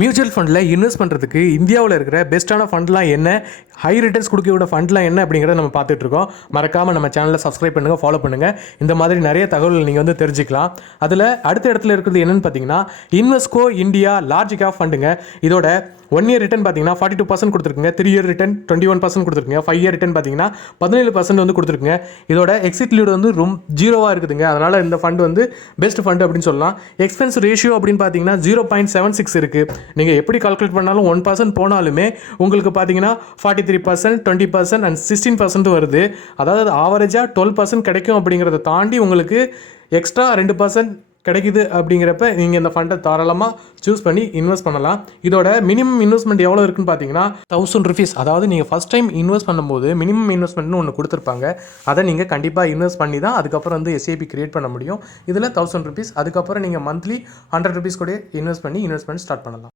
Mutual ஃபண்டில் invest பண்ணுறதுக்கு இந்தியாவில் இருக்கிற பெஸ்ட்டான ஃபண்ட்லாம் என்ன, ஹை ரிட்டர்ன்ஸ் கொடுக்கக்கூடிய ஃபண்ட்லாம் என்ன அப்படிங்கிறத நம்ம பார்த்துட்ருக்கோம். மறக்காமல் நம்ம சேனலை சப்ஸ்கிரைப் பண்ணுங்கள், ஃபாலோ பண்ணுங்கள். இந்த மாதிரி நிறைய தகவல்கள் நீங்கள் வந்து தெரிஞ்சுக்கலாம். அதில் அடுத்த இடத்துல இருக்கிறது என்னென்னு பார்த்தீங்கன்னா இன்வெஸ்கோ இந்தியா லார்ஜ் கேப் ஃபண்டுங்க. இதோட 1 இயர் ரிட்டர்ன் பார்த்தீங்கன்னா 42% கொடுத்துருக்குங்க, 3 இயர் ரிட்டர்ன் 21% கொடுத்துருக்குங்க, 5 இயர் ரிட்டர்ன் பார்த்தீங்கன்னா 17% வந்து கொடுத்துருக்குங்க. இதோட எக்ஸிட் லீடு வந்து ஜீரோவாக இருக்குதுங்க. அதனால் இந்த ஃபண்ட் வந்து பெஸ்ட் ஃபண்ட் அப்படின்னு சொல்லலாம். எக்ஸ்பென்ஸ் ரேஷியோ அப்படின்னு பார்த்தீங்கன்னா 0.76 இருக்குது. நீங்கள் எப்படி கால்குலேட் பண்ணாலும் 1% போனாலுமே உங்களுக்கு பார்த்தீங்கன்னா 43%, 20% அண்ட் 16% வருது. அதாவது ஆவரேஜாக 12% கிடைக்கும். அப்படிங்கிறத தாண்டி உங்களுக்கு எக்ஸ்ட்ரா 2% கிடைக்குது. அப்படிங்கிறப்ப நீங்கள் இந்த ஃபண்டை தாராளமாக சூஸ் பண்ணி இன்வெஸ்ட் பண்ணலாம். இதோட மினிமம் இன்வெஸ்ட்மெண்ட் எவ்வளோ இருக்குன்னு பார்த்தீங்கன்னா 1000 rupees. அதாவது நீங்கள் ஃபஸ்ட் டைம் இன்வெஸ்ட் பண்ணும்போது மினிமம் இன்வெஸ்ட்மெண்ட்னு ஒன்று கொடுத்துருப்பாங்க. அதை நீங்கள் கண்டிப்பாக இன்வெஸ்ட் பண்ணி தான் அதுக்கப்புறம் வந்து எஸ்ஐபி கிரியேட் பண்ண முடியும். இதில் 1000 rupees. அதுக்கப்புறம் நீங்கள் மந்த்லி 100 rupees கூட இன்வெஸ்ட் பண்ணி இன்வெஸ்ட்மெண்ட் ஸ்டார்ட் பண்ணலாம்.